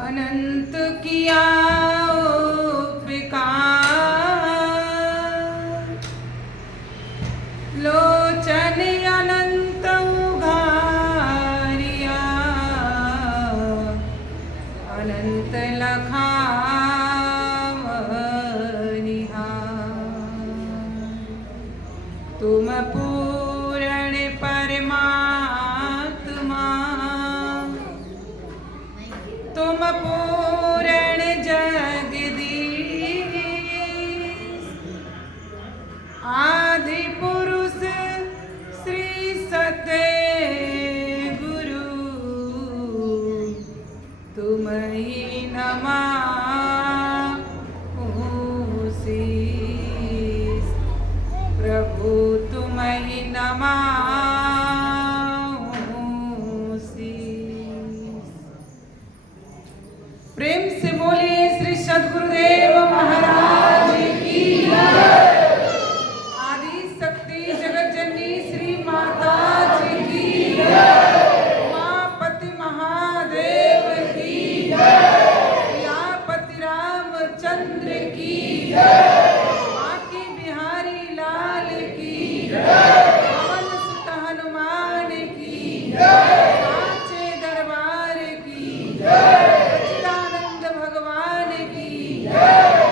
अनंत किया उपकार, लोचन अनंत उघारिया, अनंत लखावनिहा। तुम पूर्ण परमात्मा, तुम पूर्ण जगदीश, आदि पुरुष श्री सत्य गुरु, तुम ही नमामि। प्रभु तुम ही नमामि। प्रेम से बोलिए श्री सद्गुरुदेव महाराज की जय। आदि शक्ति जगत जननी श्री माता जी की जय। उमापति महादेव की जय। प्रियापति रामचंद्र की जय। बांके बिहारी लाल की जय। पवन सुत हनुमान की जय। साचे दरबार की जय। भगवान की जय।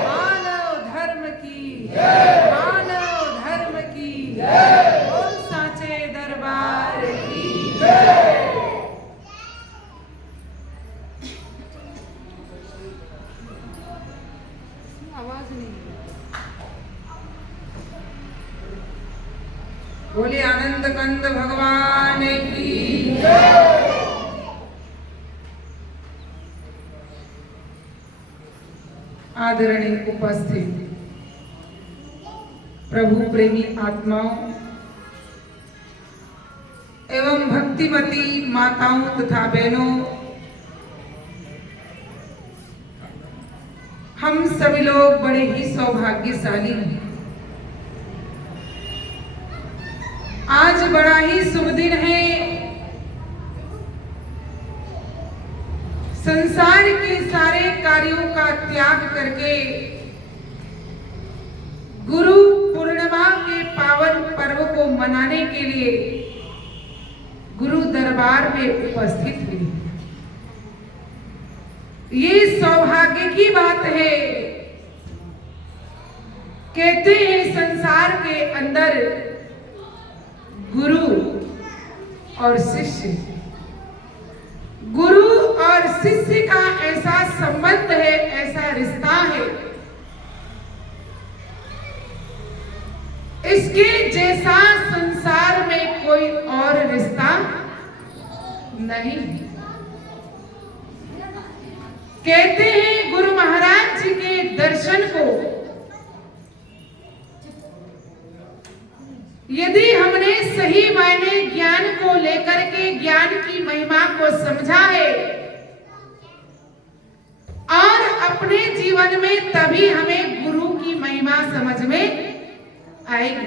मानव धर्म की जय। मानव धर्म की जय। ओम साचे दरबार की जय। आवाज नहीं बोले आनंद कंद भगवान की जय। आदरणीय उपस्थित प्रभु प्रेमी आत्माओं एवं भक्तिमती माताओं तथा बहनों, हम सभी लोग बड़े ही सौभाग्यशाली हैं। आज बड़ा ही शुभ दिन है। संसार के सारे कार्यों का त्याग करके गुरु पूर्णिमा के पावन पर्व को मनाने के लिए गुरु दरबार में उपस्थित हुई। ये सौभाग्य की बात है। कहते हैं संसार के अंदर गुरु और शिष्य, गुरु और शिष्य का ऐसा संबंध है, ऐसा रिश्ता है, इसके जैसा संसार में कोई और रिश्ता नहीं। कहते हैं गुरु महाराज जी के दर्शन को यदि हमने सही मायने ज्ञान को लेकर के ज्ञान की महिमा को समझा है और अपने जीवन में, तभी हमें गुरु की महिमा समझ में आएगी।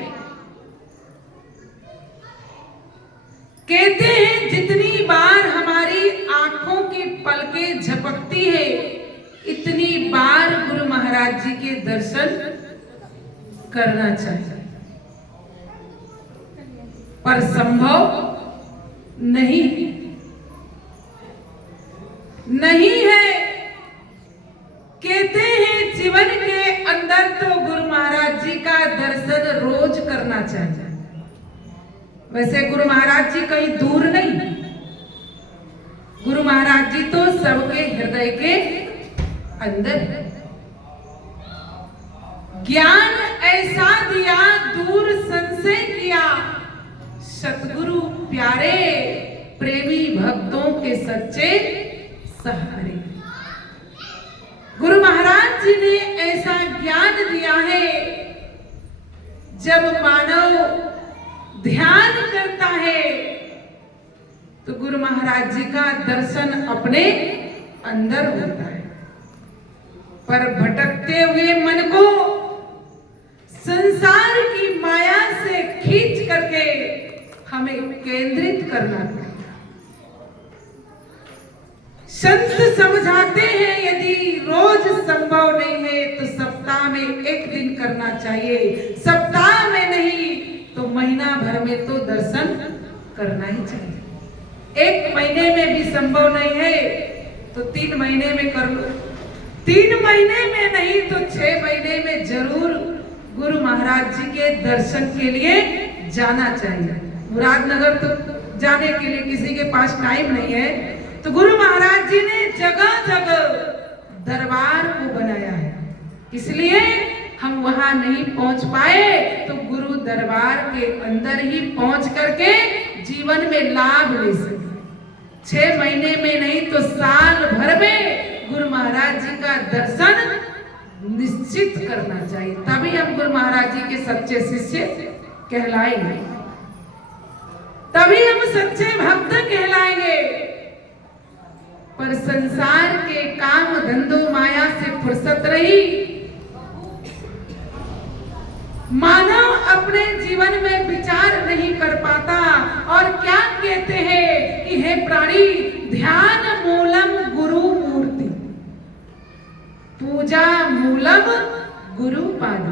कहते हैं जितनी बार हमारी आंखों की पलकें झपकती है, इतनी बार गुरु महाराज जी के दर्शन करना चाहिए, पर संभव नहीं है। कहते हैं जीवन के अंदर तो गुरु महाराज जी का दर्शन रोज करना चाहिए। वैसे गुरु महाराज जी कहीं दूर नहीं, गुरु महाराज जी तो सबके हृदय के अंदर है। ज्ञान ऐसा दिया दूर संशय किया, सतगुरु प्यारे प्रेमी भक्तों के सच्चे सहारे। गुरु महाराज जी ने ऐसा ज्ञान दिया है, जब मानव ध्यान करता है तो गुरु महाराज जी का दर्शन अपने अंदर होता है। पर भटकते हुए मन को संसार की माया से खींच करके हमें केंद्रित करना पड़ेगा। संत समझाते हैं यदि रोज संभव नहीं है तो सप्ताह में एक दिन करना चाहिए, सप्ताह में नहीं तो महीना भर में तो दर्शन करना ही चाहिए। एक महीने में भी संभव नहीं है तो 3 महीने में कर लो, 3 महीने में नहीं तो 6 महीने में जरूर गुरु महाराज जी के दर्शन के लिए जाना चाहिए। मुरादनगर तो जाने के लिए किसी के पास टाइम नहीं है, तो गुरु महाराज जी ने जगह जगह दरबार को बनाया है, इसलिए हम वहां नहीं पहुंच पाए तो गुरु दरबार के अंदर ही पहुंच करके जीवन में लाभ ले सके। 6 महीने में नहीं तो साल भर में गुरु महाराज जी का दर्शन निश्चित करना चाहिए, तभी हम गुरु महाराज जी के सच्चे शिष्य कहलाएंगे, तभी हम सच्चे भक्त कहलाएंगे। पर संसार के काम धंधों माया से फुर्सत रही, मानव अपने जीवन में विचार नहीं कर पाता और क्या कहते हैं कि हे प्राणी ध्यान मूलम गुरु मूर्ति, पूजा मूलम गुरु पाद,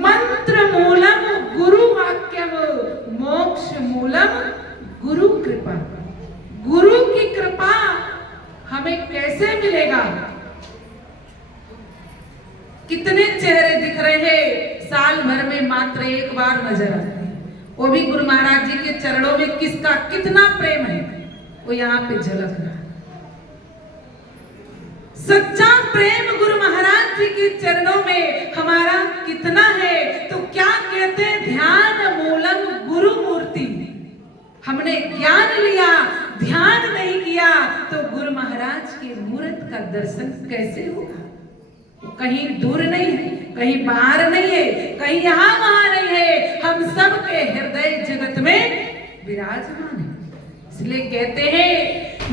मंत्र मूलम गुरु वाक्यम, मोक्ष मूलम गुरु कृपा। गुरु की कृपा हमें कैसे मिलेगा? कितने चेहरे दिख रहे हैं साल भर में मात्र एक बार नजर आते हैं, वो भी गुरु महाराज जी के चरणों में किसका कितना प्रेम है वो यहाँ पे झलक रहा है। सच्चा प्रेम गुरु महाराज जी के चरणों में हमारा कितना है, तो क्या कहते हैं ध्यान मूलम गुरु मूर्ति। हमने ज्ञान लिया, ध्यान नहीं किया तो गुरु महाराज की मूर्त का दर्शन कैसे होगा? कहीं दूर नहीं है, कहीं बाहर नहीं है, कहीं यहाँ वहां नहीं है, हम सब के हृदय जगत में विराजमान है। इसलिए कहते हैं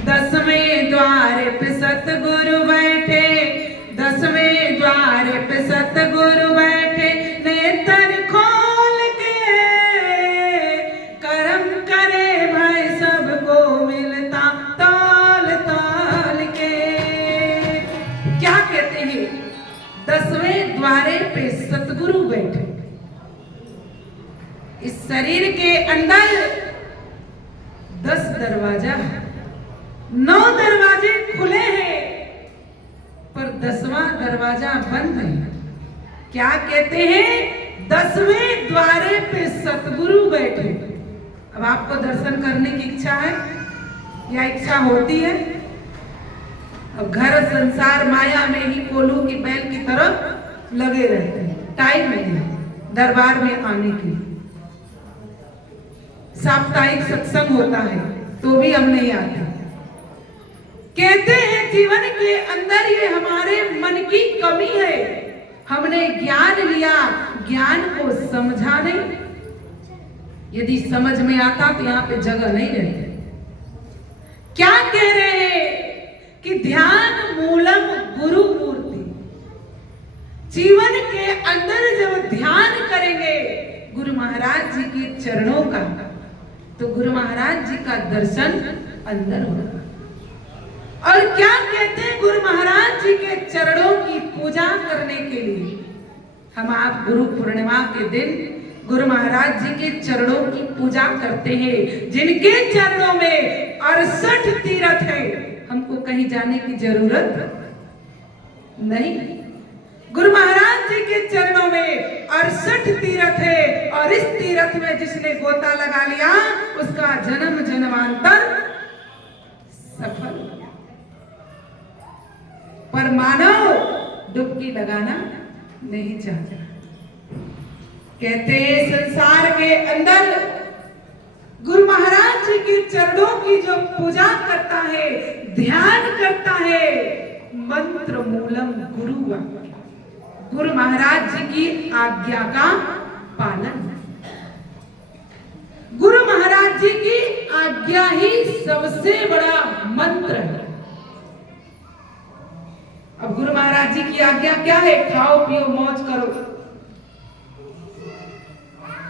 10वें द्वार पे सतगुरु बैठे, 10वें द्वार पे सतगुरु बैठे, नेत्र खोल के कर्म करे भाई सबको मिलता ताल ताल के। क्या कहते हैं 10वें द्वारे पे सतगुरु बैठे। इस शरीर के अंदर 10 दरवाजा, 9 दरवाजे खुले हैं पर 10वां दरवाजा बंद है। क्या कहते हैं 10वें द्वारे पे सतगुरु बैठे। अब आपको दर्शन करने की इच्छा है या इच्छा होती है? अब घर संसार माया में ही कोल्हू की बैल की तरफ लगे रहते हैं, टाइम नहीं है दरबार में आने की। साप्ताहिक सत्संग होता है तो भी हम नहीं आते। कहते हैं जीवन के अंदर ये हमारे मन की कमी है, हमने ज्ञान लिया, ज्ञान को समझा नहीं। यदि समझ में आता तो यहाँ पे जगह नहीं रहती। क्या कह रहे हैं कि ध्यान मूलम गुरु मूर्ति। जीवन के अंदर जब ध्यान करेंगे गुरु महाराज जी के चरणों का तो गुरु महाराज जी का दर्शन अंदर होगा। और क्या कहते हैं गुरु महाराज जी के चरणों की पूजा करने के लिए हम आप गुरु पूर्णिमा के दिन गुरु महाराज जी के चरणों की पूजा करते हैं, जिनके चरणों में 68 तीर्थ है। हमको कहीं जाने की जरूरत नहीं। गुरु महाराज जी के चरणों में 68 तीर्थ है और इस तीर्थ में जिसने गोता लगा लिया उसका जन्म जन्मांतर सफल हो गया। पर मानव डुबकी लगाना नहीं चाहता। कहते संसार के अंदर गुरु महाराज जी के चरणों की जो पूजा करता है, ध्यान करता है, मंत्र मूलम गुरु वाक्य, गुरु महाराज जी की आज्ञा का पालन। गुरु महाराज जी की आज्ञा ही सबसे बड़ा मंत्र है। अब गुरु महाराज जी की आज्ञा क्या है? खाओ पियो मौज करो।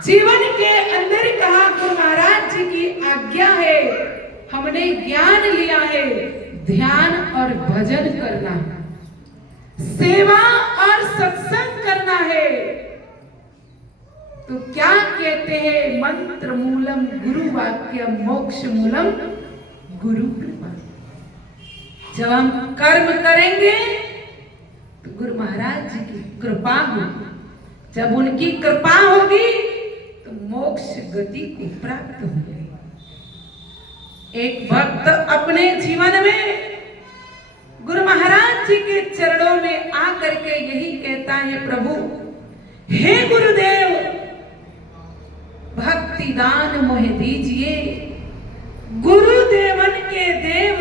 जीवन के अंदर कहा गुरु महाराज जी की आज्ञा है हमने ज्ञान लिया है ध्यान और भजन करना, सेवा और सत्संग करना है। तो क्या कहते हैं? मंत्र मूलम गुरु वाक्य मोक्ष मूलम गुरु कृपा। जब हम कर्म करेंगे तो गुरु महाराज जी की कृपा होगी। जब उनकी कृपा होगी तो मोक्ष गति को प्राप्त होगी। एक भक्त अपने जीवन में गुरु महाराज जी के चरणों में आकर के यही कहता है, प्रभु हे गुरुदेव, भक्ति दान मोहे दीजिए, गुरुदेवन के देव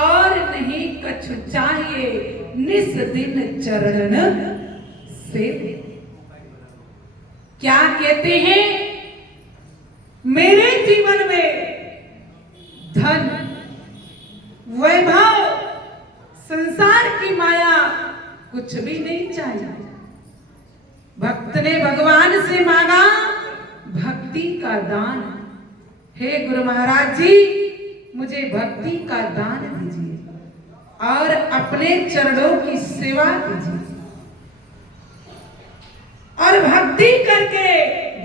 और नहीं कछु चाहिए, निस दिन चरण सेवे। क्या कहते हैं? मेरे जीवन में धन, वैभव, संसार की माया कुछ भी नहीं चाहिए। भक्त ने भगवान से मांगा भक्ति का दान। हे गुरु महाराज जी, मुझे भक्ति का दान दीजिए और अपने चरणों की सेवा कीजिए। और भक्ति करके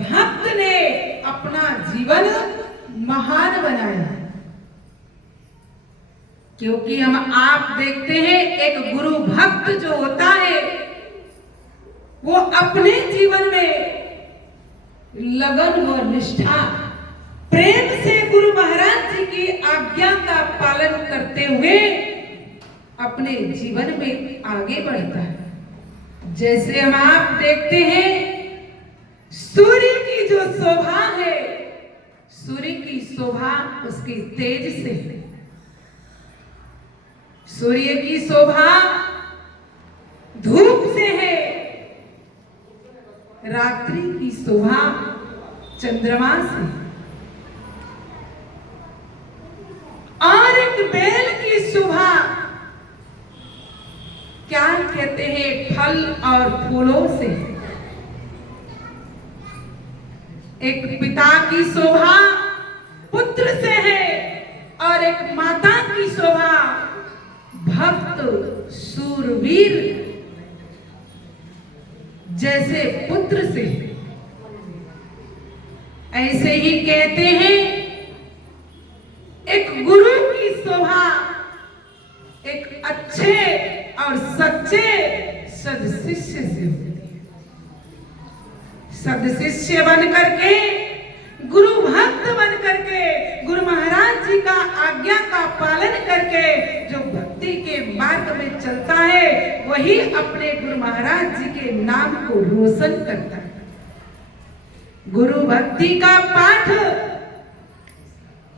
भक्त ने अपना जीवन महान बनाया। क्योंकि हम आप देखते हैं, एक गुरु भक्त जो होता है वो अपने जीवन में लगन व निष्ठा, प्रेम से गुरु महाराज जी की आज्ञा का पालन करते हुए अपने जीवन में आगे बढ़ता है। जैसे हम आप देखते हैं, सूर्य की जो शोभा है, सूर्य की शोभा उसके तेज से है। सूर्य की शोभा धूप से है, रात्रि की शोभा चंद्रमा से, और एक बेल की शोभा क्या कहते हैं? फल और फूलों से। एक पिता की शोभा पुत्र से है और एक माता की शोभा भक्त शूरवीर जैसे पुत्र से। ऐसे ही कहते हैं, एक गुरु की शोभा एक अच्छे और सच्चे सदशिष्य से होती है। सदशिष्य बन करके, गुरु भक्त बन करके, गुरु महाराज जी का आज्ञा का पालन करके जो भक्ति के मार्ग में चलता है, वही अपने गुरु महाराज जी के नाम को रोशन करता है। गुरु भक्ति का पाठ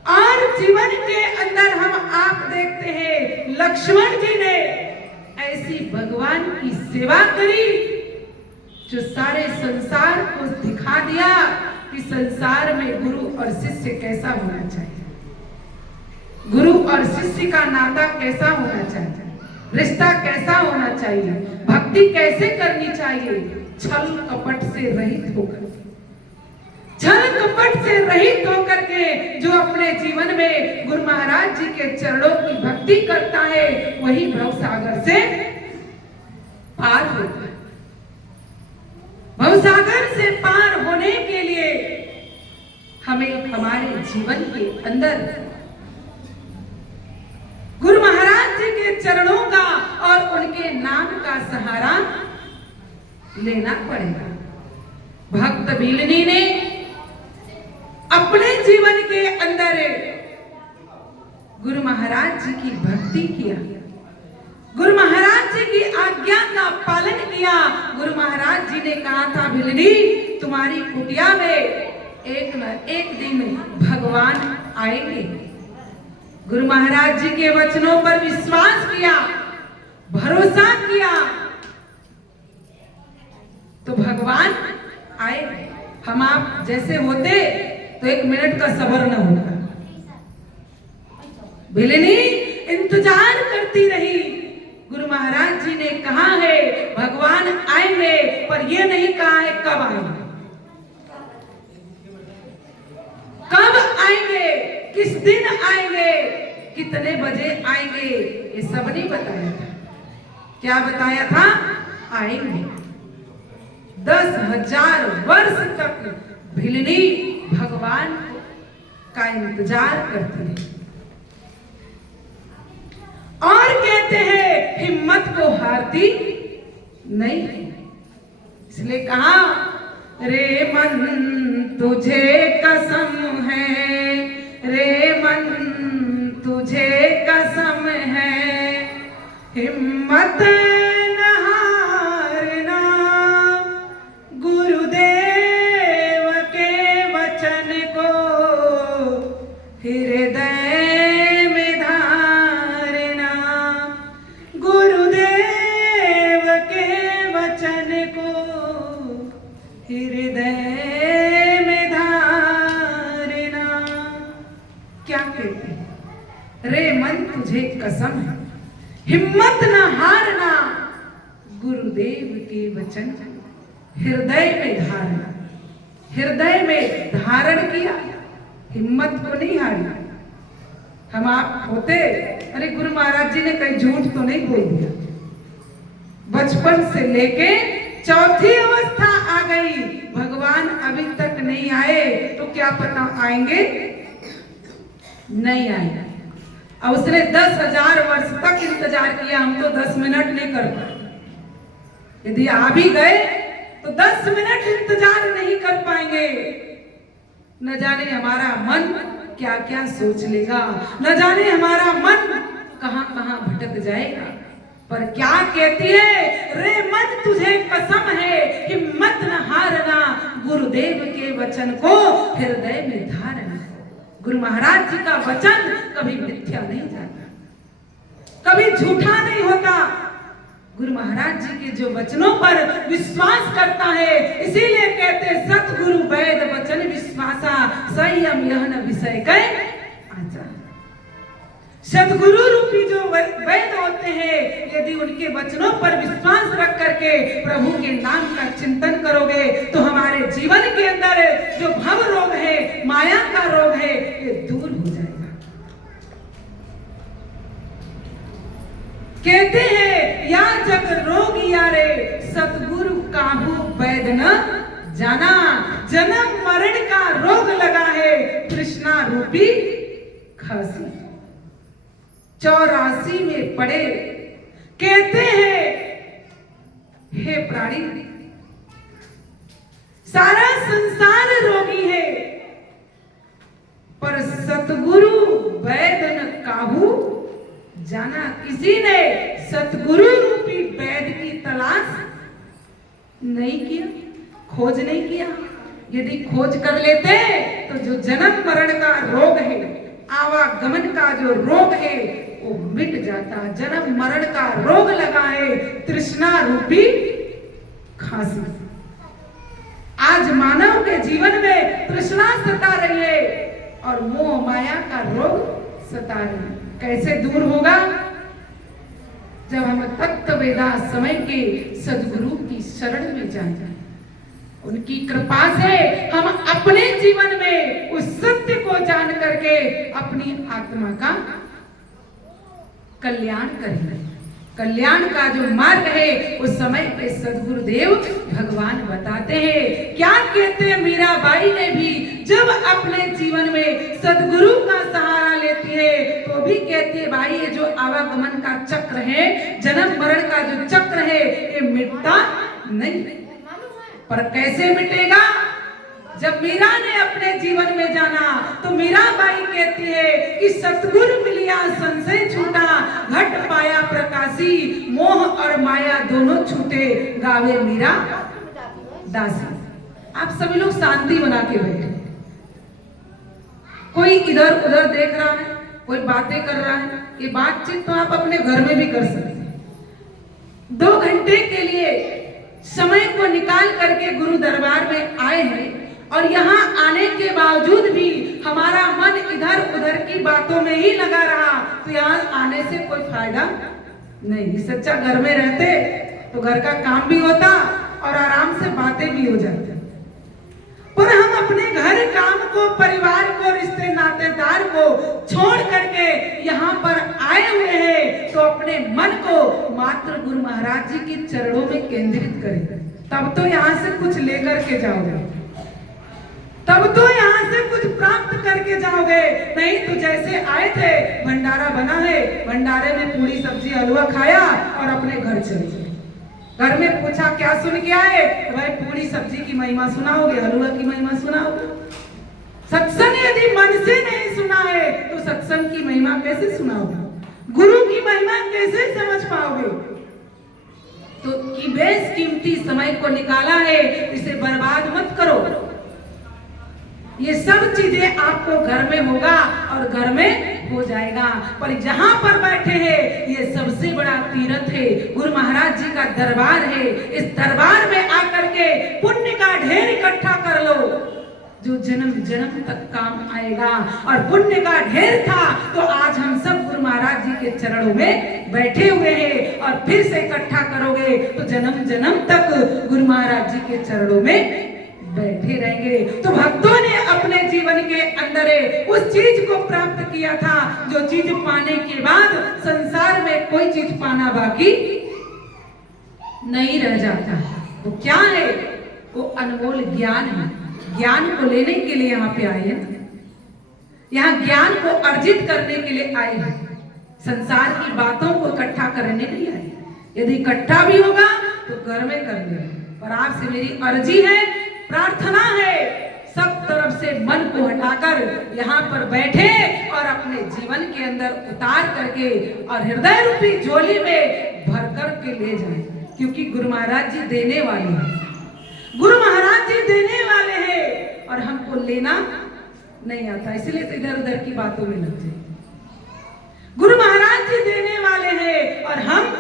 और जीवन के अंदर हम आप देखते हैं, लक्ष्मण जी ने ऐसी भगवान की सेवा करी जो सारे संसार को दिखा दिया कि संसार में गुरु और शिष्य कैसा होना चाहिए, गुरु और शिष्य का नाता कैसा होना चाहिए, रिश्ता कैसा होना चाहिए, भक्ति कैसे करनी चाहिए। छल कपट से रहित होकर, छल कपट से रहित होकर के जो अपने जीवन में गुरु महाराज जी के चरणों की भक्ति करता है, वही भवसागर से पार होता है। भवसागर से पार होने के लिए हमें हमारे जीवन के अंदर गुरु महाराज जी के चरणों का और उनके नाम का सहारा लेना पड़ेगा। भक्त बिलनी ने अपने जीवन के अंदर गुरु महाराज जी की भक्ति किया, गुरु महाराज जी की आज्ञा का पालन किया। गुरु महाराज जी ने कहा था, बिलनी तुम्हारी कुटिया में एक न एक दिन भगवान आएंगे। गुरु महाराज जी के वचनों पर विश्वास किया, भरोसा किया, तो भगवान आए। हम आप जैसे होते तो 1 मिनट का सब्र न होता। बिलनी इंतजार करती रही। गुरु महाराज जी ने कहा है भगवान आएंगे, पर यह नहीं कहा है कब आएंगे, कब आएंगे, किस दिन आएंगे, कितने बजे आएंगे, ये सब नहीं बताया था। क्या बताया था? आएंगे। 10,000 वर्ष तक भिलनी भगवान का इंतजार करती है और कहते हैं हिम्मत को हारती नहीं। इसलिए कहा, रे मन तुझे कसम है, रे मन तुझे कसम है, हिम्मत न हारना, गुरुदेव के वचन को हृदय में धारना, गुरुदेव के वचन को हृदय में धारना। क्या कहते हैं? रे मन तुझे कसम है, हिम्मत न हारना, गुरुदेव के वचन हृदय में धारना। हृदय में धारण किया, हिम्मत को नहीं हारी। हम आप होते, अरे गुरु महाराज जी ने कहीं झूठ तो नहीं बोल दिया। बचपन से लेके चौथी अवस्था आ गई, भगवान अभी तक नहीं आए, तो क्या पता आएंगे नहीं आएंगे। अब उसने 10,000 वर्ष तक इंतजार किया, हम तो 10 मिनट नहीं कर पाए। यदि आ भी गए तो 10 मिनट इंतजार नहीं कर पाएंगे। न जाने हमारा मन क्या क्या सोच लेगा, न जाने हमारा मन कहां कहां भटक जाएगा। पर क्या कहती है? रे मन तुझे कसम है, हिम्मत न हारना, गुरुदेव के वचन को हृदय में धारना। गुरु महाराज जी का वचन कभी मिथ्या नहीं जाता, कभी झूठा नहीं होता। गुरु महाराज जी के जो वचनों पर विश्वास करता है, इसीलिए कहते सतगुरु वैद वचन विश्वासा, संयम यह न विषय कै आचा। सतगुरु रूपी जो वैद होते हैं, यदि उनके वचनों पर विश्वास रख करके प्रभु के नाम का चिंतन करोगे तो हमारे जीवन के अंदर जो भव रोग है, माया का रोग है, ये दूर हो जाएगा। कहते हैं या जग रोग यारे, सतगुरु काहू वैद न जाना। जन्म मरण का रोग लगा है, तृष्णा रूपी खांसी। 84 में पड़े कहते हैं, हे प्राणी, सारा संसार रोगी है, पर सतगुरु वैद न काहू जाना। किसी ने सतगुरु रूपी वैद की तलाश नहीं किया, खोज नहीं किया। यदि खोज कर लेते तो जो जन्म मरण का रोग है, आवागमन का जो रोग है, वो मिट जाता। जन्म मरण का रोग लगा है, तृष्णा रूपी खांसी। आज मानव के जीवन में तृष्णा सता रही है और मोह माया का रोग सता रही है। कैसे दूर होगा? जब हम तत्ववेदा समय के सद्गुरु की शरण में जाएंगे। उनकी कृपा से हम अपने जीवन में उस सत्य को जान करके अपनी आत्मा का कल्याण करेंगे। कल्याण का जो मार्ग है उस समय पे सद्गुरुदेव भगवान बताते हैं। क्या कहते हैं? मीराबाई ने भी जब अपने जीवन में सद्गुरु का सहारा लेती है तो भी कहती है, भाई ये जो आवागमन का चक्र है, जन्म मरण का जो चक्र है, ये मिटता नहीं। पर कैसे मिटेगा? जब मीरा ने अपने जीवन में जाना तो मीराबाई कहती है कि सतगुरु मिलिया संशय छूटा, घट पाया प्रकाशी, मोह और माया दोनों छूटे, गावे मीरा दासी। आप सभी लोग शांति बना के बैठे, कोई इधर उधर देख रहा है, कोई बातें कर रहा है। ये बातचीत तो आप अपने घर में भी कर सकते हैं। 2 घंटे के लिए समय को निकाल करके गुरु दरबार में आए हैं और यहाँ आने के बावजूद भी हमारा मन इधर उधर की बातों में ही लगा रहा, तो यहाँ आने से कोई फायदा नहीं। सच्चा घर में रहते तो घर का काम भी होता और आराम से बातें भी हो जाती। पर हम अपने घर काम को, परिवार को, रिश्ते नातेदार को छोड़ करके यहाँ पर आए हुए हैं, तो अपने मन को मात्र गुरु महाराज जी के चरणों में केंद्रित करें, तब तो यहाँ से कुछ लेकर के जाओगे, तब तो यहाँ से कुछ प्राप्त करके जाओगे। नहीं तो जैसे आए थे, भंडारा बना है, भंडारे में पूरी सब्जी हलवा खाया और अपने घर चले गए। घर में पूछा क्या सुन के आए, भाई पूरी सब्जी की महिमा सुनाओगे, हलवा की महिमा सुनाओगे। सत्संग यदि मन से नहीं सुना है तो सत्संग की महिमा कैसे सुनाओगे, गुरु की महिमा कैसे समझ पाओगे। तो की बेस कीमती समय को निकाला है, इसे बर्बाद मत करो। ये सब चीजें आपको घर में होगा और घर में हो जाएगा, पर जहां पर बैठे हैं ये सबसे बड़ा तीर्थ है, गुरु महाराज जी का दरबार है। इस दरबार में आकर के पुण्य का ढेर इकट्ठा कर लो, जो जन्म जन्म तक काम आएगा। और पुण्य का ढेर था तो आज हम सब गुरु महाराज जी के चरणों में बैठे हुए हैं, और फिर से इकट्ठा करोगे तो जन्म जन्म तक गुरु महाराज जी के चरणों में बैठे रहेंगे। तो भक्तों ने अपने जीवन के अंदर उस चीज को प्राप्त किया था, जो चीज पाने के बाद संसार में कोई चीज पाना बाकी नहीं रह जाता। वो क्या है? वो अनमोल ज्ञान है। ज्ञान को लेने के लिए यहाँ पे आए हैं, यहाँ ज्ञान को अर्जित करने के लिए आए हैं, संसार की बातों को इकट्ठा करने के लिए आए। यदि इकट्ठा भी होगा तो घर में कर ले, पर आपसे मेरी अर्जी है, प्रार्थना है, सब तरफ से मन को हटाकर यहाँ पर बैठे और अपने जीवन के अंदर उतार करके और हृदय रूपी झोली में भर कर के ले जाएं, क्योंकि गुरु महाराज जी देने वाले हैं, गुरु महाराज जी देने वाले हैं, और हमको लेना नहीं आता, इसलिए तो इधर उधर की बातों में लगते। गुरु महाराज जी देने वाले हैं और हम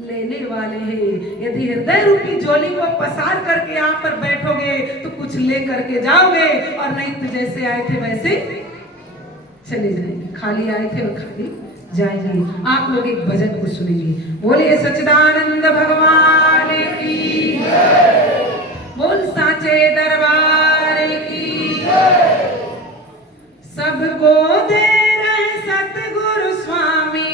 लेने वाले हैं। यदि हृदय रूपी झोली को पसार करके यहाँ पर बैठोगे तो कुछ ले करके जाओगे, और नहीं तो जैसे आए थे वैसे चले जाएंगे। खाली आए थे और खाली जाएंगे। आप लोग एक भजन को सुनिए। बोलिए सच्चिदानंद भगवान की, बोल साचे दरबार की। सबको दे रहे सतगुरु स्वामी,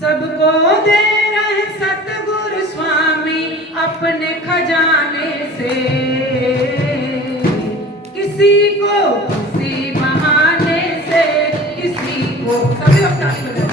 सबको दे रहे सतगुरु स्वामी अपने खजाने से, किसी को किसी बहाने से, किसी को सभी बहाने से,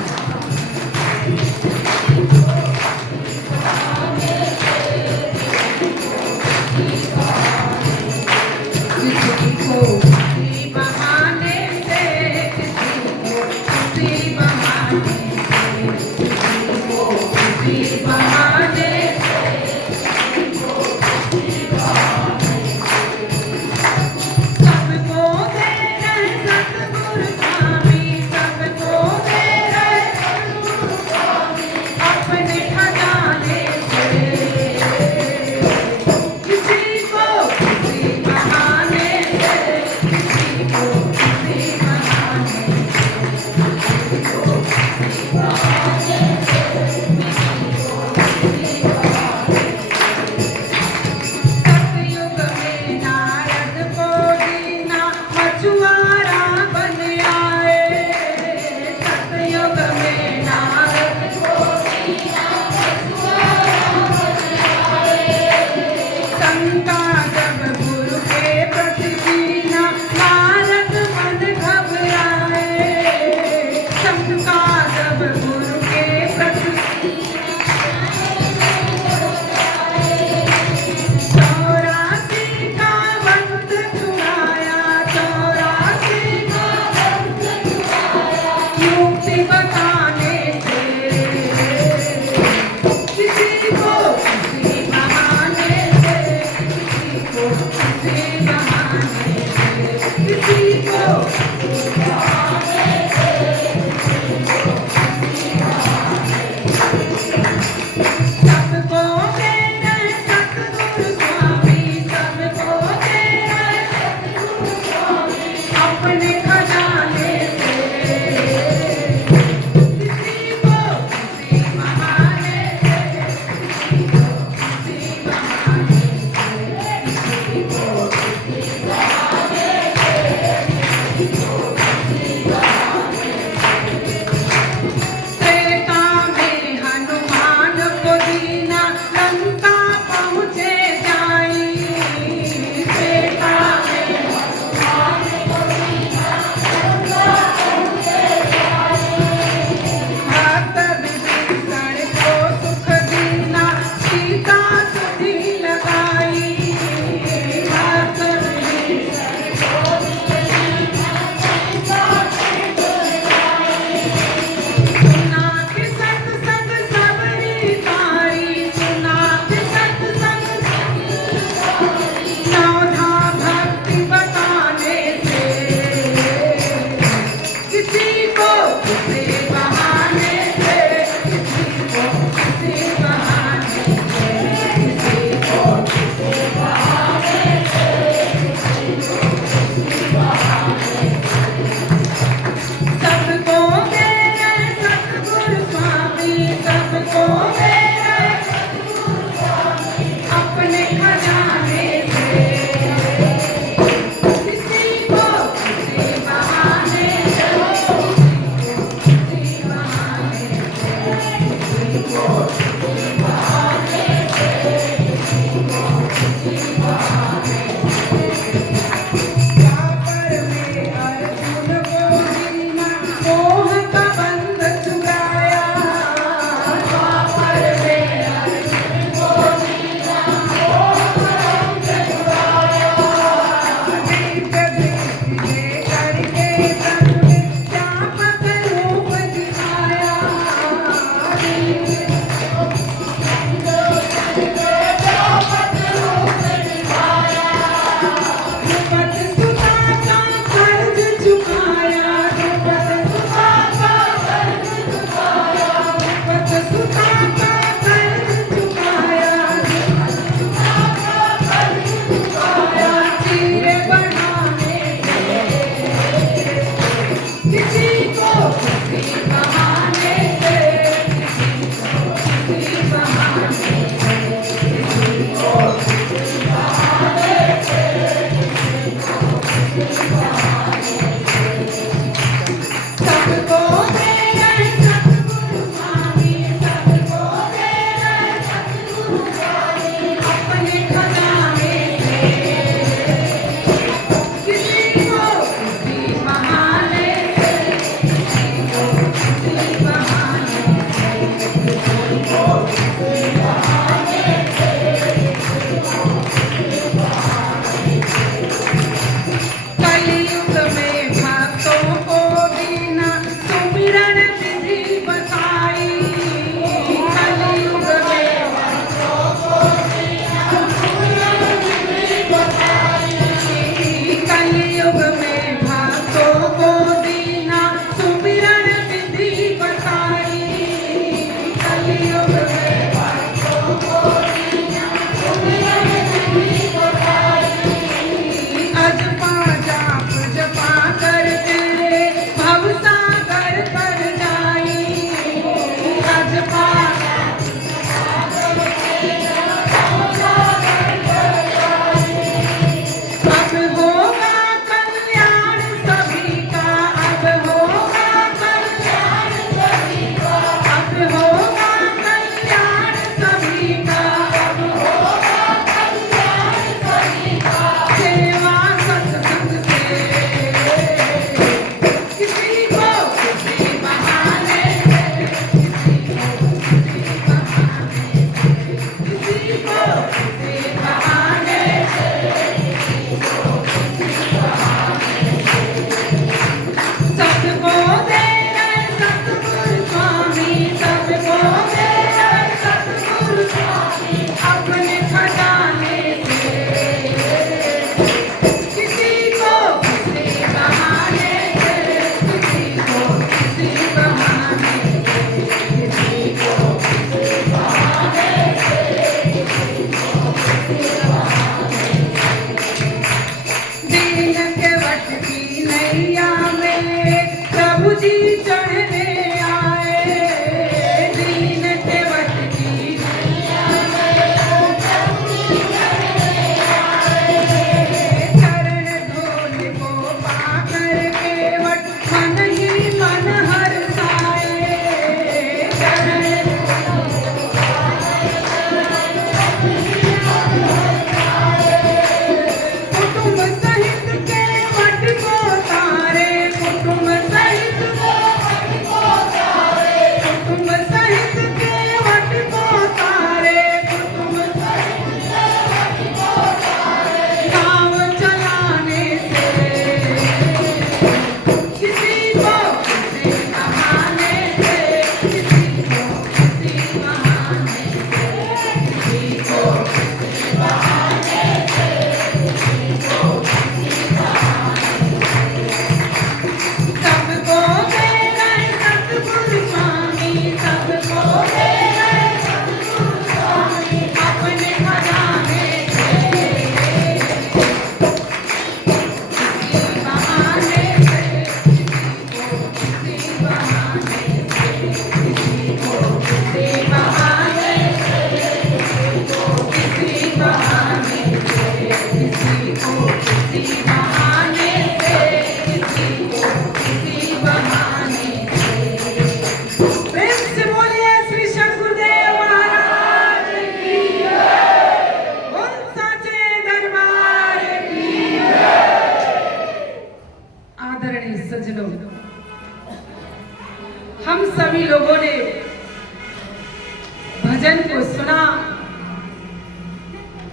भजन को सुना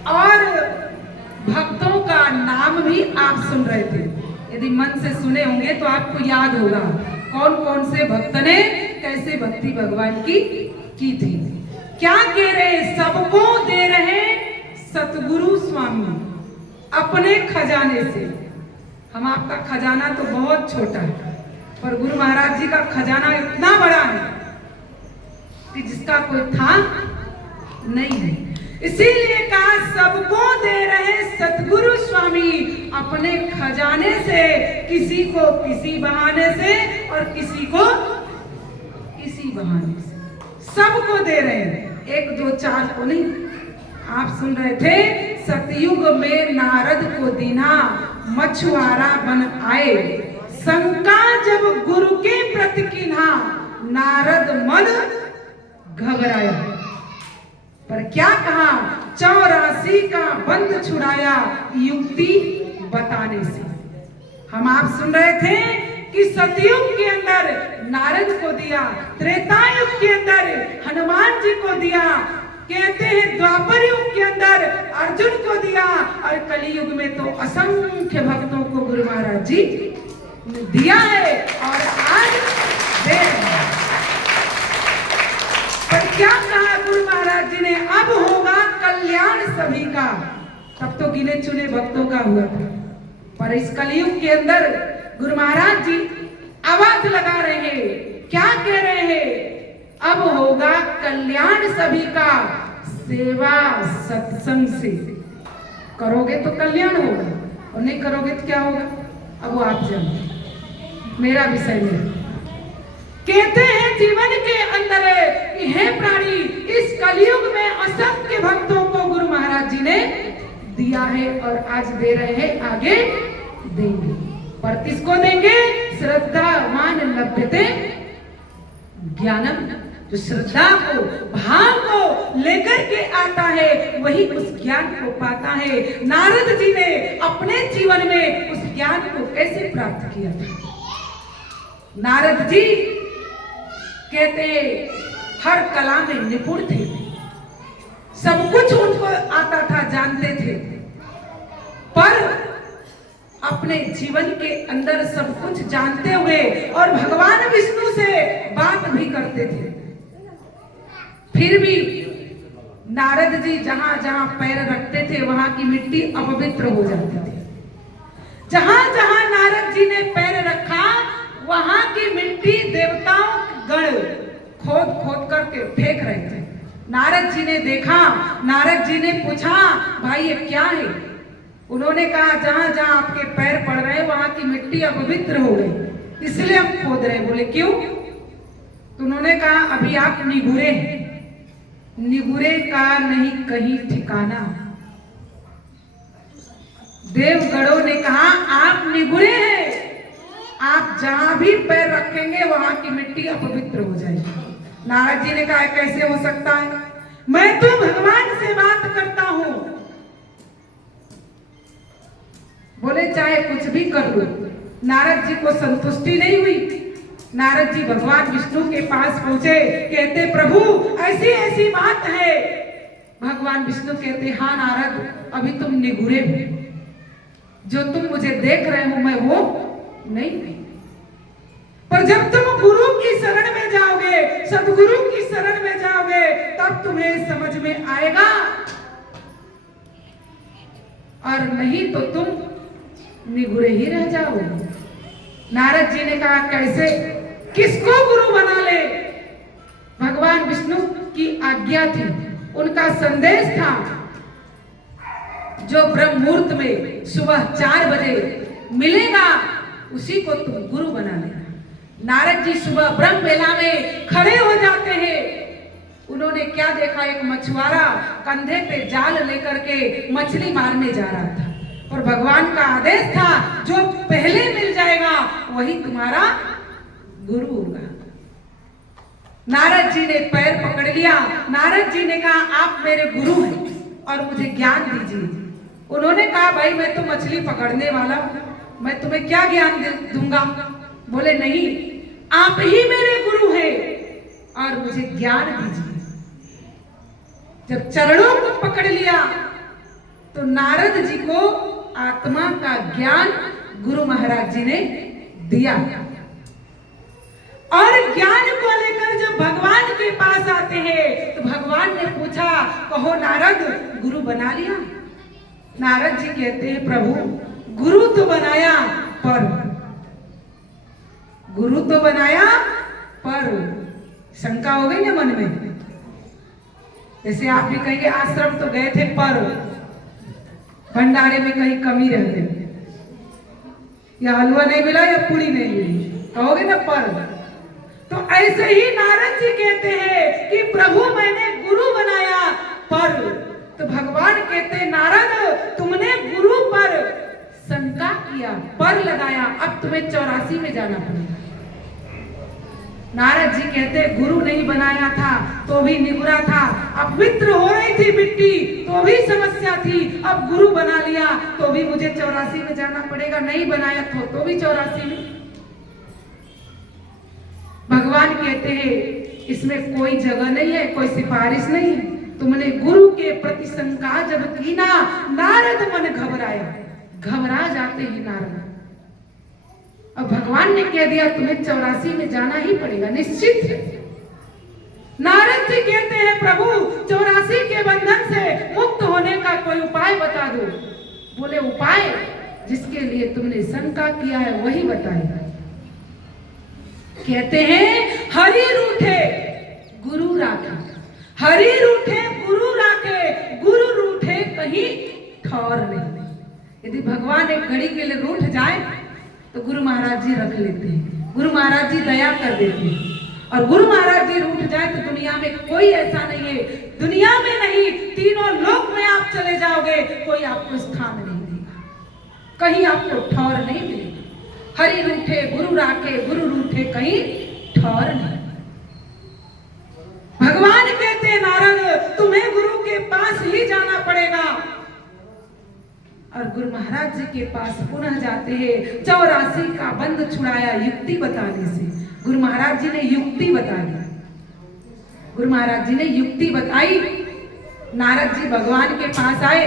और भक्तों का नाम भी आप सुन रहे थे। यदि मन से सुने होंगे तो आपको याद होगा कौन कौन से भक्त ने कैसे भक्ति भगवान की थी। क्या कह रहे, सबको दे रहे सतगुरु स्वामी अपने खजाने से। हम आपका खजाना तो बहुत छोटा है, पर गुरु महाराज जी का खजाना इतना बड़ा है कि जिसका कोई था नहीं है। इसीलिए कहा सबको दे रहे सतगुरु स्वामी अपने खजाने से, किसी को किसी बहाने से और किसी को किसी बहाने से, सबको दे रहे हैं, एक दो चार को नहीं। आप सुन रहे थे, सतयुग में नारद को दीना मछुआरा बन आए, शंका जब गुरु के प्रति कीन्हा, नारद मन घबराया। पर क्या कहा, 84 का बंद छुड़ाया युक्ति बताने से। हम आप सुन रहे थे कि सतयुग के अंदर नारद को दिया, त्रेता युग के अंदर हनुमान जी को दिया, कहते हैं द्वापर युग के अंदर अर्जुन को दिया, और कलयुग में तो असंख्य भक्तों को गुरु महाराज जी ने दिया है और आज दे रहे हैं। पर क्या कहा गुरु महाराज जी ने, अब होगा कल्याण सभी का। तब तो गिने चुने भक्तों का हुआ था, पर इस कलयुग के अंदर गुरु महाराज जी आवाज लगा रहे हैं, क्या कह रहे हैं, अब होगा कल्याण सभी का, सेवा सत्संग से। करोगे तो कल्याण होगा और नहीं करोगे तो क्या होगा, अब वो आप जानो, मेरा विषय नहीं। कहते हैं जीवन के अंदर कि हे प्राणी, इस कलयुग में असंख्य भक्तों को गुरु महाराज जी ने दिया है और आज दे रहे हैं, आगे देंगे। पर किसको देंगे, श्रद्धावान लभ्यते ज्ञानम। जो श्रद्धा को, भाव को लेकर के आता है वही उस ज्ञान को पाता है। नारद जी ने अपने जीवन में उस ज्ञान को कैसे प्राप्त किया था। नारद जी कहते हर कला में निपुण थे, सब कुछ उनको आता था, जानते थे, पर अपने जीवन के अंदर सब कुछ जानते हुए और भगवान विष्णु से बात भी करते थे, फिर भी नारद जी जहां जहां पैर रखते थे वहां की मिट्टी अपवित्र हो जाती थी। जहां जहां नारद जी ने पैर रखा वहां की मिट्टी देवताओं गण खोद खोद करके फेंक रहे थे। नारद जी ने देखा, नारद जी ने पूछा, भाई ये क्या है। उन्होंने कहा, जहां जहां आपके पैर पड़ रहे हैं वहां की मिट्टी अपवित्र हो गई, इसलिए हम खोद रहे हैं। बोले क्यों? तो उन्होंने कहा, अभी आप निगुरे हैं, निगुरे का नहीं कहीं ठिकाना। देवगणों ने कहा, आप निगुरे हैं, आप जहां भी पैर रखेंगे वहां की मिट्टी अपवित्र हो जाएगी। नारद जी ने कहा, कैसे हो सकता है, मैं तो भगवान से बात करता हूं। बोले चाहे कुछ भी कर लो। नारद जी को संतुष्टि नहीं हुई। नारद जी भगवान विष्णु के पास पहुंचे, कहते प्रभु ऐसी ऐसी बात है। भगवान विष्णु कहते, हाँ नारद, अभी तुम निगुरे हो, जो तुम मुझे देख रहे हो मैं वो नहीं, पर जब तुम गुरु की शरण में जाओगे, सतगुरु की शरण में जाओगे, तब तुम्हें समझ में आएगा, और नहीं तो तुम निगुरे ही रह जाओगे। नारद जी ने कहा, कैसे, किसको गुरु बना ले। भगवान विष्णु की आज्ञा थी, उनका संदेश था, जो ब्रह्म मुहूर्त में सुबह 4 बजे मिलेगा उसी को तुम गुरु बना लेना। नारद जी सुबह ब्रह्म बेला में खड़े हो जाते हैं। उन्होंने क्या देखा, एक मछुआरा कंधे पे जाल लेकर के मछली मारने जा रहा था, और भगवान का आदेश था, जो पहले मिल जाएगा वही तुम्हारा गुरु होगा। नारद जी ने पैर पकड़ लिया। नारद जी ने कहा, आप मेरे गुरु हैं और मुझे ज्ञान दीजिए। उन्होंने कहा, भाई मैं तो मछली पकड़ने वाला हूं, मैं तुम्हें क्या ज्ञान दूंगा। बोले नहीं, आप ही मेरे गुरु हैं और मुझे ज्ञान दीजिए। जब चरणों को पकड़ लिया तो नारद जी को आत्मा का ज्ञान गुरु महाराज जी ने दिया। और ज्ञान को लेकर जब भगवान के पास आते हैं तो भगवान ने पूछा, कहो नारद गुरु बना लिया? नारद जी कहते हैं, प्रभु गुरु तो बनाया पर शंका हो गई ना मन में। जैसे आप भी कहेंगे आश्रम तो गए थे पर भंडारे में कहीं कमी रह गई, या हलवा नहीं मिला या पूरी नहीं मिली, कहोगे ना पर। तो ऐसे ही नारद जी कहते हैं कि प्रभु मैंने गुरु बनाया पर। तो भगवान कहते नारद तुमने गुरु पर शंका किया, पर लगाया, अब तुम्हें 84 में जाना पड़ेगा। नारद जी कहते गुरु नहीं बनाया था तो भी निगुरा था, अपवित्र हो रही थी मिट्टी तो भी समस्या थी, अब गुरु बना लिया तो भी मुझे 84 में जाना पड़ेगा, नहीं बनाया तो भी 84 में। भगवान कहते हैं इसमें कोई जगह नहीं है, कोई सिफारिश नहीं है। तुमने गुरु के प्रति शंका जब की ना, नारद मन घबराया, घबरा जाते हैं नारद। अब भगवान ने कह दिया तुम्हें 84 में जाना ही पड़ेगा, निश्चित है। नारद जी कहते हैं प्रभु 84 के बंधन से मुक्त होने का कोई उपाय बता दो। बोले उपाय? जिसके लिए तुमने शंका किया है वही बताएगा। कहते हैं हरि रूठे गुरु राखे, हरि रूठे गुरु राखे, गुरु रूठे कहीं ठौर नहीं। यदि भगवान एक घड़ी के लिए रूठ जाए तो गुरु महाराज जी रख लेते हैं, गुरु महाराज जी दया कर देते हैं। और गुरु महाराज जी रूठ जाए तो दुनिया में कोई ऐसा नहीं है, दुनिया में नहीं तीनों लोक में आप चले जाओगे कोई आपको स्थान नहीं देगा, कहीं आपको ठौर नहीं मिलेगा। हरि रूठे गुरु राखे, गुरु रूठे कहीं ठौर नहीं। भगवान कहते नारद तुम्हें गुरु के पास ही जाना पड़ेगा। और गुरु महाराज जी के पास पुनः जाते हैं। 84 का बंध छुड़ाया युक्ति बताने से। गुरु महाराज जी ने युक्ति बता दी, गुरु महाराज जी ने युक्ति बताई। नारद जी भगवान के पास आए,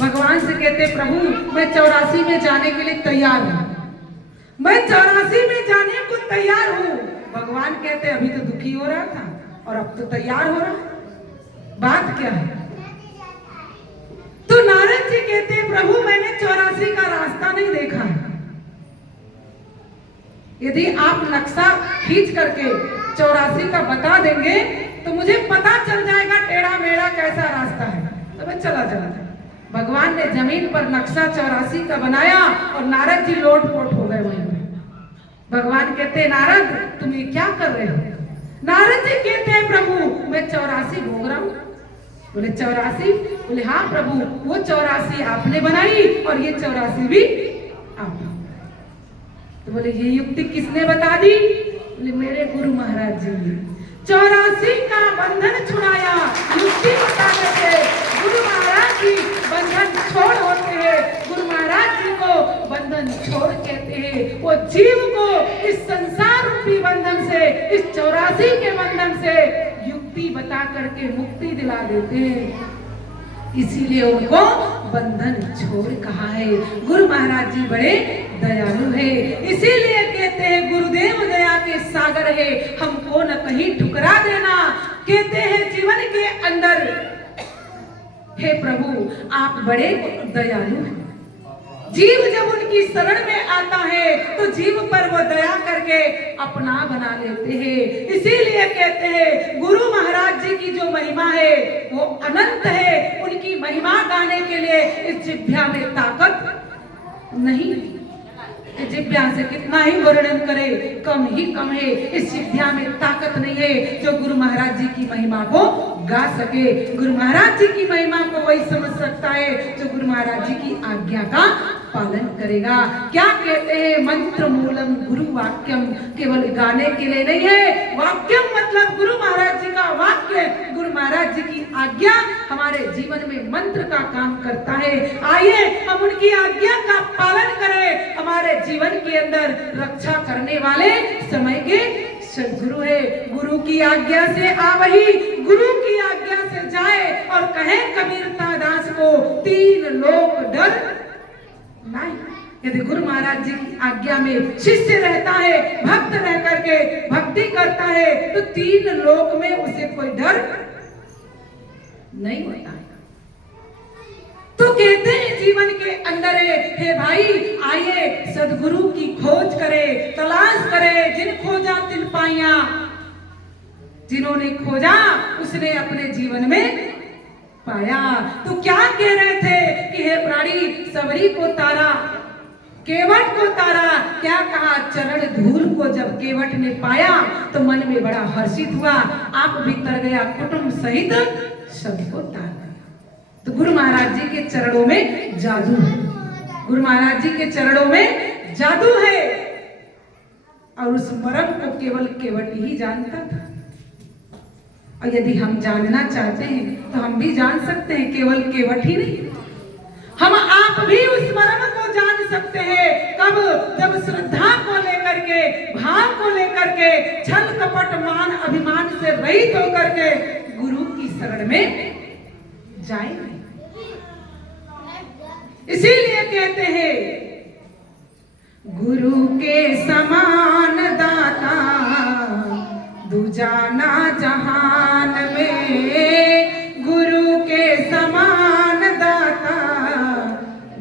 भगवान से कहते प्रभु मैं 84 में जाने के लिए तैयार हूं, मैं 84 में जाने को तैयार हूं। भगवान कहते अभी तो दुखी हो रहा था और अब तो तैयार हो रहा, बात क्या है? तो नारद जी कहते प्रभु मैंने 84 का रास्ता नहीं देखा है। यदि आप नक्शा खींच करके 84 का बता देंगे तो मुझे पता चल जाएगा टेढ़ा मेढ़ा कैसा रास्ता है, तो मैं चला जाऊंगा। भगवान ने जमीन पर नक्शा 84 का बनाया और नारद जी लोटपोट हो गए वहीं पे। भगवान कहते नारद तुम ये क्या कर रहे हो? नारद जी कहते हैं प्रभु मैं 84 भोग रहा हूं। बोले 84? बोले हाँ प्रभु वो 84 आपने बनाई और ये 84 भी आप। तो बोले ये युक्ति किसने बता दी? बोले मेरे गुरु महाराज जी ने 84 का बंधन छुड़ाया युक्ति बता देते। गुरु महाराज जी बंधन छोड़ होते हैं, गुरु महाराज जी को बंधन छोड़ कहते हैं। वो जीव को इस संसार रूपी बंधन से, इस 84 के बंधन से युक्ति बता करके मुक्ति दिला देते हैं। इसीलिए उनको बंधन छोड़ कहा है। गुरु महाराज जी बड़े दयालु है, इसीलिए कहते हैं गुरुदेव दया के सागर है, हमको न कहीं ठुकरा देना। कहते हैं जीवन के अंदर हे प्रभु आप बड़े दयालु हैं। जीव जब उनकी शरण में आता है तो जीव पर वो दया करके अपना बना लेते हैं। इसीलिए कहते हैं गुरु महाराज जी की जो महिमा है वो अनंत है। उनकी महिमा गाने के लिए इस जिह्वा में ताकत नहीं, इस जिह्वा से कितना ही वर्णन करे कम ही कम है। इस जिह्वा में ताकत नहीं है जो गुरु महाराज जी की महिमा को गा सके। गुरु महाराज जी की महिमा को वही समझ सकता है जो गुरु महाराज जी की आज्ञा का पालन करेगा। क्या कहते हैं मंत्र मूलम गुरु वाक्यम, केवल गाने के लिए नहीं है। वाक्यम मतलब गुरु महाराज जी का वाक्य, गुरु महाराज जी की आज्ञा हमारे जीवन में मंत्र का काम करता है। आइए हम उनकी आज्ञा का पालन करें, हमारे जीवन के अंदर रक्षा करने वाले समय के सदगुरु है, गुरु की आज्ञा से आवही, गुरु की आज्ञा से जाए। और कहे कबीरता दास को, तीन लोक डर नहीं। यदि गुरु महाराज जी की आज्ञा में शिष्य रहता है, भक्त रह करके भक्ति करता है, तो तीन लोक में उसे कोई डर नहीं होता है। तो कहते हैं जीवन के अंदर है भाई, आइए सदगुरु की खोज करे, तलाश करे। जिन खोजा तिन पाइया, जिन्होंने खोजा उसने अपने जीवन में पाया। तो क्या कह रहे थे कि हे प्राणी, सबरी को तारा, केवट को तारा। क्या कहा? चरण धूल को जब केवट ने पाया तो मन में बड़ा हर्षित हुआ, आप भी तर गया, कुटुंब सहित सबको तार गया। तो गुरु महाराज जी के चरणों में जादू है, गुरु महाराज जी के चरणों में जादू है। और उस मर्म को केवल केवट ही जानता था। और यदि हम जानना चाहते हैं तो हम भी जान सकते हैं, केवल केवट ही नहीं, हम आप भी उस मर्म को जान सकते हैं। कब? जब श्रद्धा को लेकर के, भाव को लेकर के, छल कपट मान अभिमान से रहित होकर के गुरु की शरण में जाएंगे। इसीलिए कहते हैं, गुरु के समान दाता दूजा ना जहान में, गुरु के समान दाता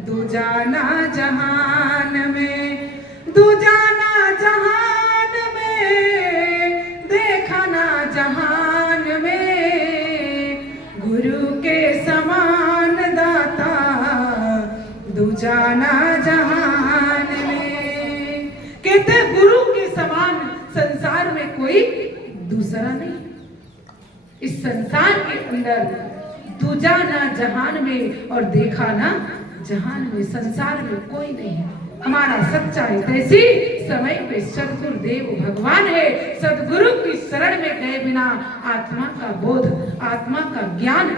दूजा ना जहान में, दूजा ना जहान में, देखा ना जहान में, गुरु के समान दाता दूजा ना जहान में। कहते गुरु के समान संसार में कोई दूसरा नहीं। इस संसार के अंदर दूजा ना जहान में और देखा ना जहान में, संसार में कोई नहीं है। हमारा सच्चा हितैषी समय पे सदगुरु देव भगवान है। सदगुरु की शरण में गए बिना आत्मा का बोध, आत्मा का ज्ञान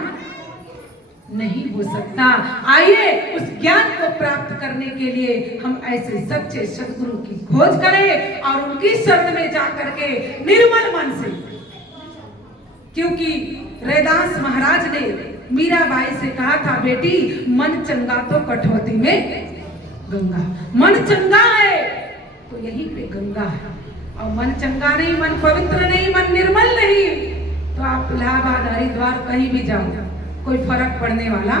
नहीं हो सकता। आइए उस ज्ञान को प्राप्त करने के लिए हम ऐसे सच्चे सदगुरु की खोज करें और उनकी शरण में जाकर के निर्मल मन से, क्योंकि रैदास महाराज ने मीराबाई से कहा था, बेटी मन चंगा तो कठौती में गंगा। मन चंगा है तो यहीं पे गंगा है, और मन चंगा नहीं, मन पवित्र नहीं, मन निर्मल नहीं, तो आप इलाहाबाद हरिद्वार कहीं भी जाओ, कोई फर्क पड़ने वाला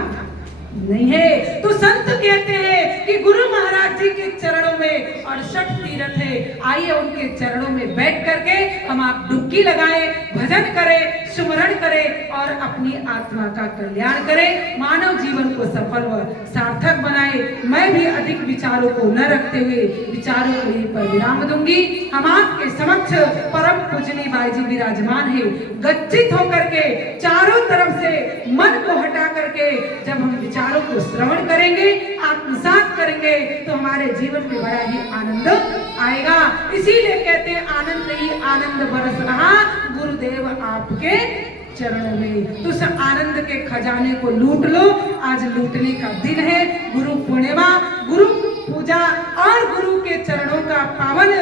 नहीं है। तो संत कहते हैं कि गुरु महाराज जी के चरणों में और 60 तीर्थ है, आइए उनके चरणों में बैठ करके हम आप डुबकी लगाएं, भजन करें, सुमरण करें और अपनी आत्मा का कल्याण करें, मानव जीवन को सफल व सार्थक बनाए। मैं भी अधिक विचारों को न रखते हुए विचारों को यहीं पर विराम दूंगी। हम आपके समक्ष परम पूजनीय बाई जी विराजमान है। गच्चित होकर के चारों तरफ से मन को हटा करके जब हम विचारों को श्रवण करेंगे, आत्मसात करेंगे, तो हमारे जीवन में बड़ा ही आनंद आएगा। इसीलिए कहते हैं आनंद ही आनंद बरस रहा गुरुदेव आपके चरणों में। तो उस आनंद के खजाने को लूट लो। आज लूटने का दिन है, गुरु पूर्णिमा, गुरु पूजा और गुरु के चरणों का पावन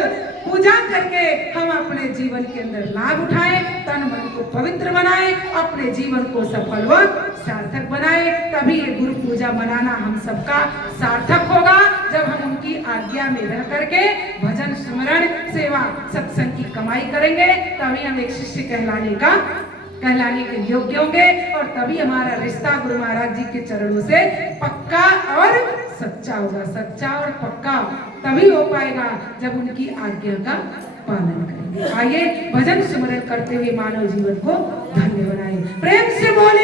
पूजा करके हम अपने जीवन के अंदर लाभ उठाएं, तन मन को पवित्र बनाएं, अपने जीवन को सफल व सार्थक बनाएं। तभी ये गुरु पूजा मनाना हम सबका सार्थक होगा, जब हम उनकी आज्ञा में रह करके भजन स्मरण सेवा सत्संग की कमाई करेंगे। तभी हम एक शिष्य कहलाने के योग्य होंगे और तभी हमारा रिश्ता गुरु महाराज जी के चरणों से पक्का और सच्चा होगा। सच्चा और पक्का तभी हो पाएगा जब उनकी आज्ञा का पालन करेंगे। आइए भजन स्मरण करते हुए मानव जीवन को धन्य बनाएं। प्रेम से बोल